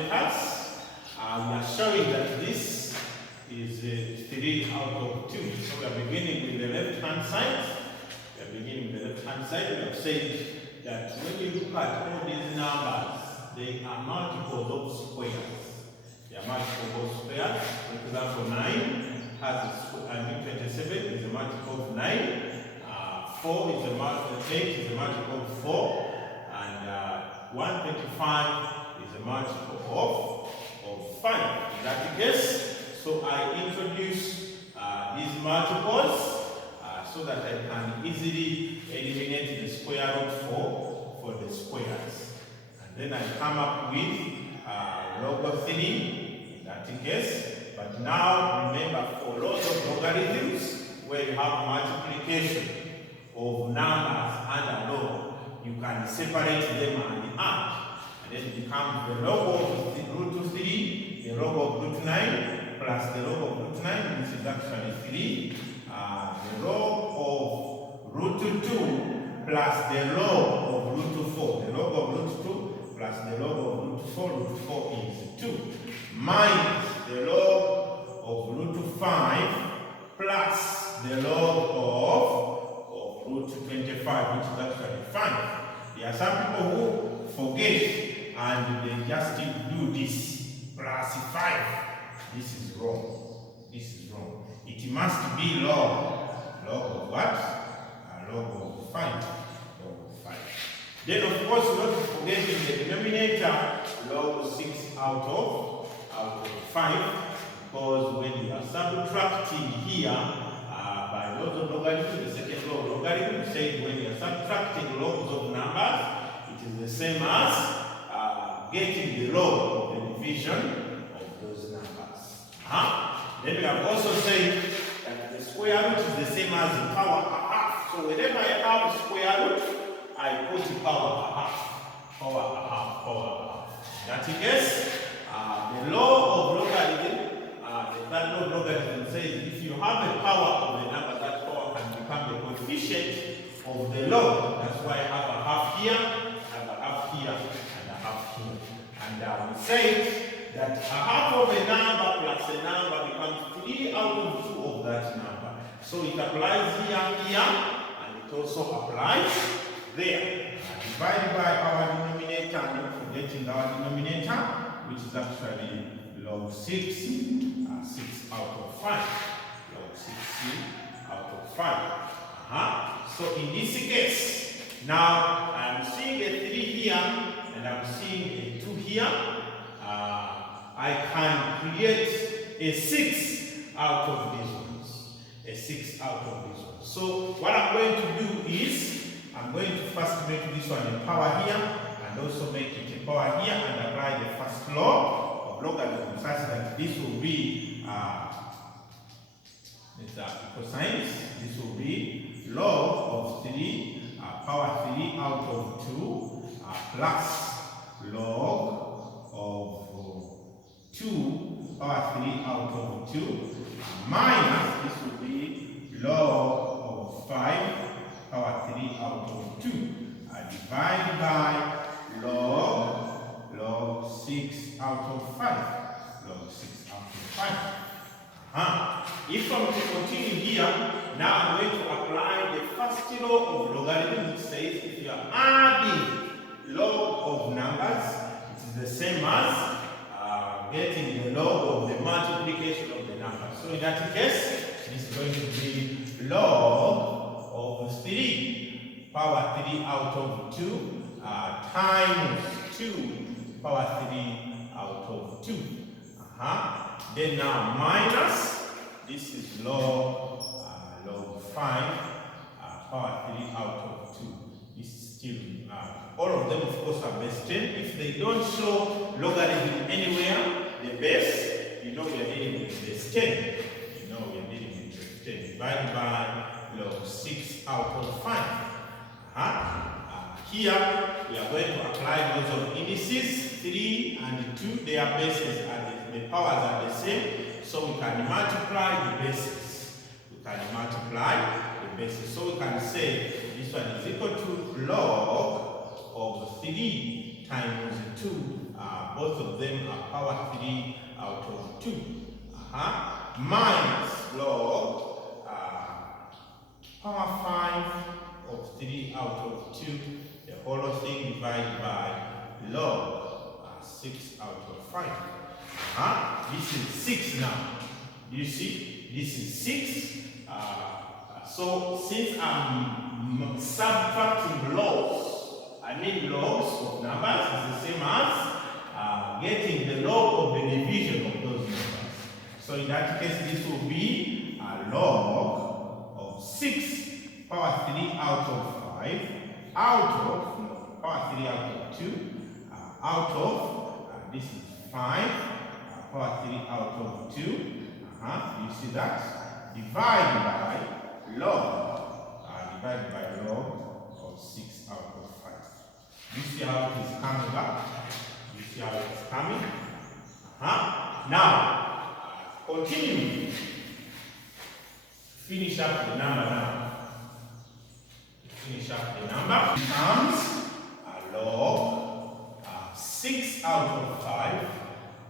letters. We are showing that this is 3 out of 2. So we are beginning with the left-hand side. We have said that when you look at all these numbers, they are multiples of squares. They are multiples of squares. For example, 9 has a square, 27 is a multiple of 9. 4 is a multiple of 8 is a multiple of 4. And 125 is a multiple of 5. In that case, so I introduce these multiples so that I can easily eliminate the square root for the squares. And then I come up with log of 3 in that case. But now remember, for lots of logarithms where you have multiplication of numbers under log, you can separate them and add. And then it becomes the log of the root of 3, the log of root 9, plus the log of root 9, which is actually 3. The log of root 2 plus the log of root 4. The log of root 2 plus the log of root 4 is 2. Minus the log of root 5 plus the log of root 25, which is actually 5. There are some people who forget and they just do this plus 5. This is wrong. This is wrong. It must be log of what? Log of 5. Log of 5. Then of course not forgetting the denominator, log 6 out of 5, because when you are subtracting here by logs of logarithms, the second law of logarithm says when you are subtracting logs of numbers, it is the same as getting the log of the division of those numbers. Then we have also said that the square root is the same as the power a half. So whenever I have square root, I put power a half. Power a half, power a half. That is, the law of logarithm, the third law of logarithm says if you have a power of the number, that power can become the coefficient of the log. That's why I have a half here, I have a half here, and a half here. And we said that a half of a number plus a number becomes 3 out of 2 of that number. So it applies here, and it also applies there. Divided by our denominator, and not forgetting our denominator, which is actually log 6, 6 out of 5. Log 6 out of 5. So in this case, now I'm seeing a 3 here, and I'm seeing a 2 here. I can create a 6 out of these ones. A 6 out of these ones. So what I'm going to do is, I'm going to first make this one a power here, and also make it a power here, and apply the first law of logarithm, such that this will be cosines. This will be log of 3, power 3 out of 2, plus log of 2, power 3 out of 2, minus this will be log of 5, power 3 out of 2, divided by log 6 out of 5. Log 6 out of 5. If I'm to continue here, now I'm going to apply the first law of logarithm, which says if you are adding log of numbers, it is the same as getting the log of the multiplication of the numbers. So in that case, this is going to be log of 3, power 3 out of 2, times 2, power 3 out of 2. Then now minus, this is log 5, power 3 out of 2. This is still, all of them of course are base 10. If they don't show logarithm anywhere, the base, you know we are dealing with base 10. You know we are dealing with base 10. Divided by log 6 out of 5. Here we are going to apply those of indices 3 and 2. Their bases are the powers are the same, so we can multiply the bases. We can multiply the bases. So we can say this one is equal to log of 3 times 2. Both of them are power 3 out of 2. Minus log power 5 of 3 out of 2. The whole thing divided by log 6 out of 5. This is 6 now. You see, this is 6. So since I'm subtracting logs, I mean logs of numbers is the same as getting the log of the division of those numbers. So in that case, this will be a log of 6 power 3 out of 5 out of power 3 out of 2 out of this is 5 power 3 out of 2. You see that? Divided by log of 6 out of 5. You see how it is coming up? You see how it is coming? Now, continue. Finish up the number now. Finish up the number. Becomes a log 6 out of 5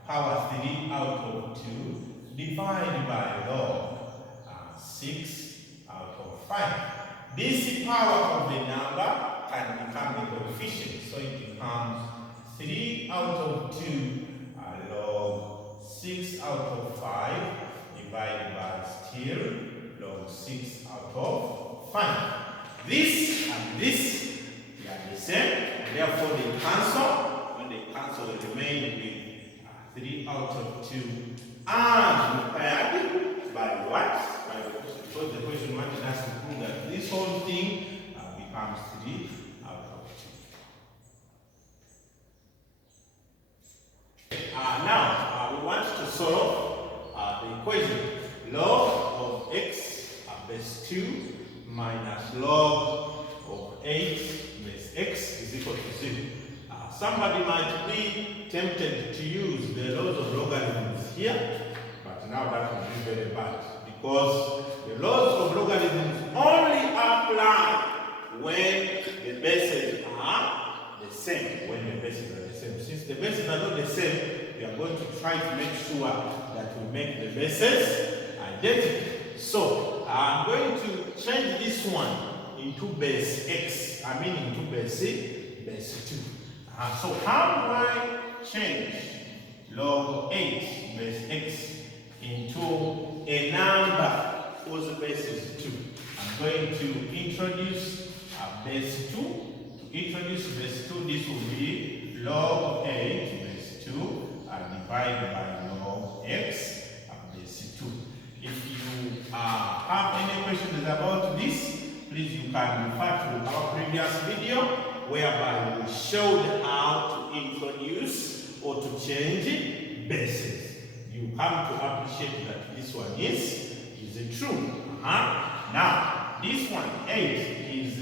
power 3 out of 2 divided by log 6 out of 5. This power of the number can become the coefficient. So it becomes 3 out of 2 log 6 out of 5 divided by still log 6 out of 5. This and this, they are the same. Therefore, they cancel. When they cancel, they remain with 3 out of 2 as required by what? Because the question wanted us to prove that this whole thing becomes 3 out of 2. Now, we want to solve the equation log of x base 2 minus log of 8 base x is equal to 0. Somebody might be tempted to use the laws of logarithms here, but now that would be very bad, because the laws of logarithms only apply when the bases are the same. When the bases are the same. Since the bases are not the same, we are going to try to make sure that we make the bases identical. So I'm going to change this one into base x. I mean into base 2. So how do I change log 8 base x into a number whose base is 2? I'm going to introduce base 2. To introduce base 2, this will be log 8 base 2 divided by log x base 2. If you have any questions about this, please you can refer to our previous video whereby we showed how to introduce or to change bases. You come to appreciate that this one is true. Now, this one, 8 is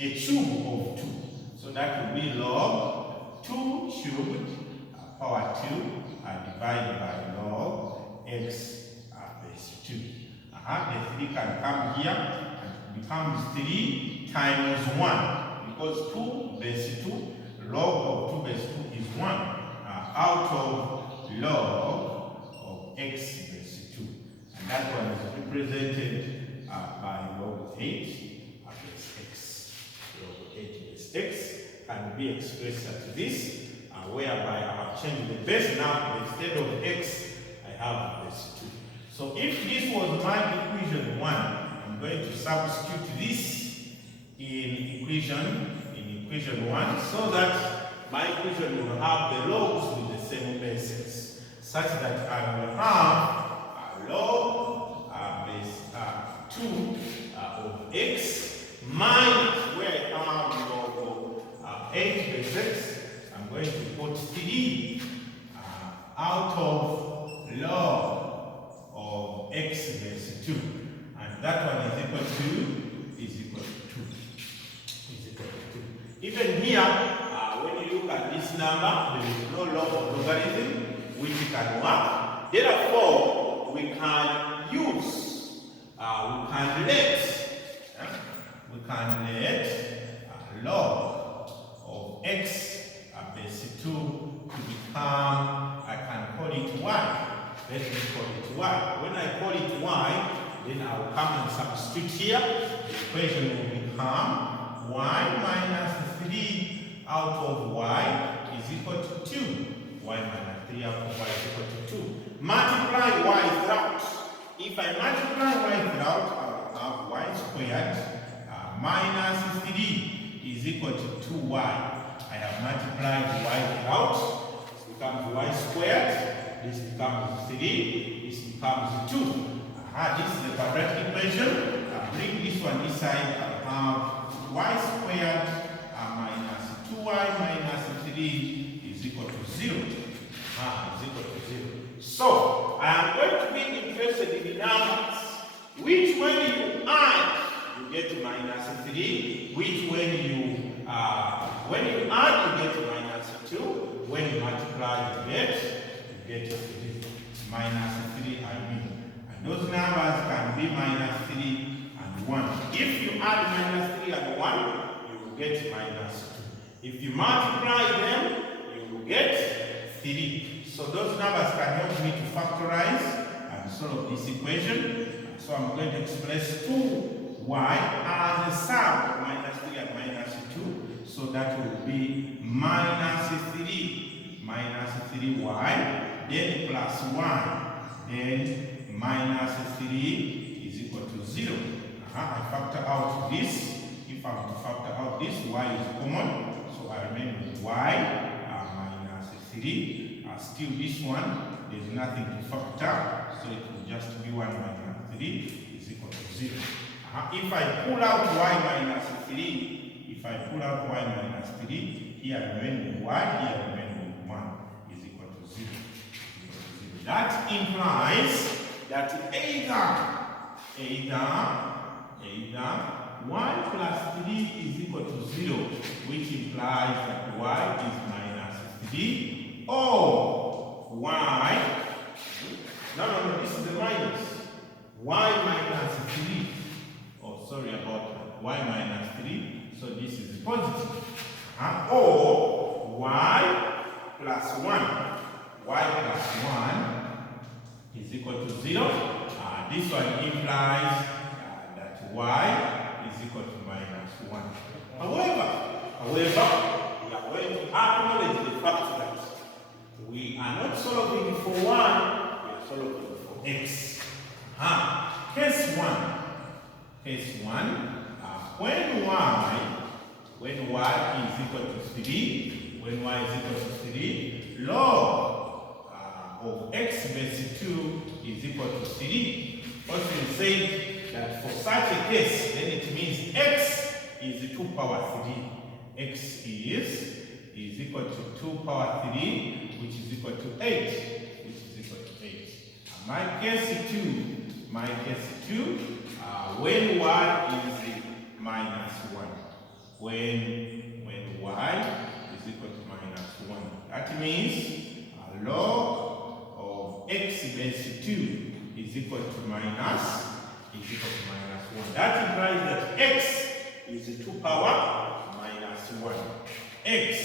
a cube of 2. So that will be log 2 cubed power 2 divided by log x base 2. The 3 can come here and it becomes 3 times 1, because 2 base 2, log of 2 base 2 is 1 out of log of x base 2. And that one is represented by log 8 base x. Log 8 base x can be expressed as this, whereby I have changed the base now. Instead of x, I have base 2. So if this was my equation 1, I'm going to substitute this in equation 1, so that my equation will have the logs with the same bases, such that I will have a log base 2 of x minus, where I have log of 8 base x, I'm going to put 3 out of log of x base 2, and that one is equal to 2. Even here, when you look at this number, there is no law of logarithm which can work. Therefore, we can use, we can let log x base 2 to become, I can call it y. Let me call it y. When I call it y, then I will come and substitute here. The equation will become y minus 3 out of y is equal to 2. Y minus 3 out of y is equal to 2. Multiply y throughout. If I multiply y throughout, I will have y squared minus 3 is equal to 2y. I have multiplied y throughout. This becomes y squared. This becomes 3. This becomes 2. This is the quadratic equation. I bring this one this side. I have y squared minus 2y minus 3 is equal to 0. Is equal to 0. So, I am going to be interested in the numbers. Which when you add, you get minus 3. Which when you add, you get minus 2. When you multiply, you get 3. Minus 3, I mean. And those numbers can be minus 3 and 1. If you add minus 3 and 1, you will get minus 2. If you multiply them, you will get 3. So those numbers can help me to factorize and solve this equation. So I'm going to express 2y as a sum of minus 3 and minus 2. So that will be minus 3 3y, then plus 1, then minus 3 is equal to 0. I factor out this. If I'm to factor out this, y is common. So I remain with y minus 3. Still this one, there's nothing to factor. So it will just be 1 minus 3 is equal to 0. If I pull out y minus 3, here I remain with y, here I remain with 1 is equal to 0. That implies that either 1 plus 3 is equal to 0, which implies that y is minus 3, or y, no, this is the minus, y minus 3, oh sorry about that, y minus 3, so this is positive, or y plus 1 is equal to 0. This one implies that y is equal to minus 1. However, we are going to acknowledge the fact that we are not solving for 1, we are solving for x. Case 1. When y is equal to 3, log of x base 2 is equal to 3. Also we said that for such a case, then it means x is 2 power 3. X is equal to 2 power 3, which is equal to 8. My case 2, when y is minus 1. When y is equal to minus 1. That means log of x base 2 is equal to minus 1. That implies that x is 2 power minus 1. X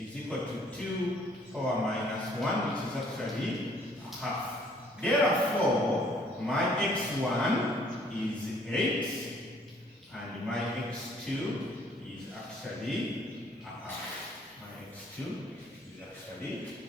is equal to 2 power minus 1, which is actually half. Therefore, my x1 is 8 and my x2 is actually half. My x2 is actually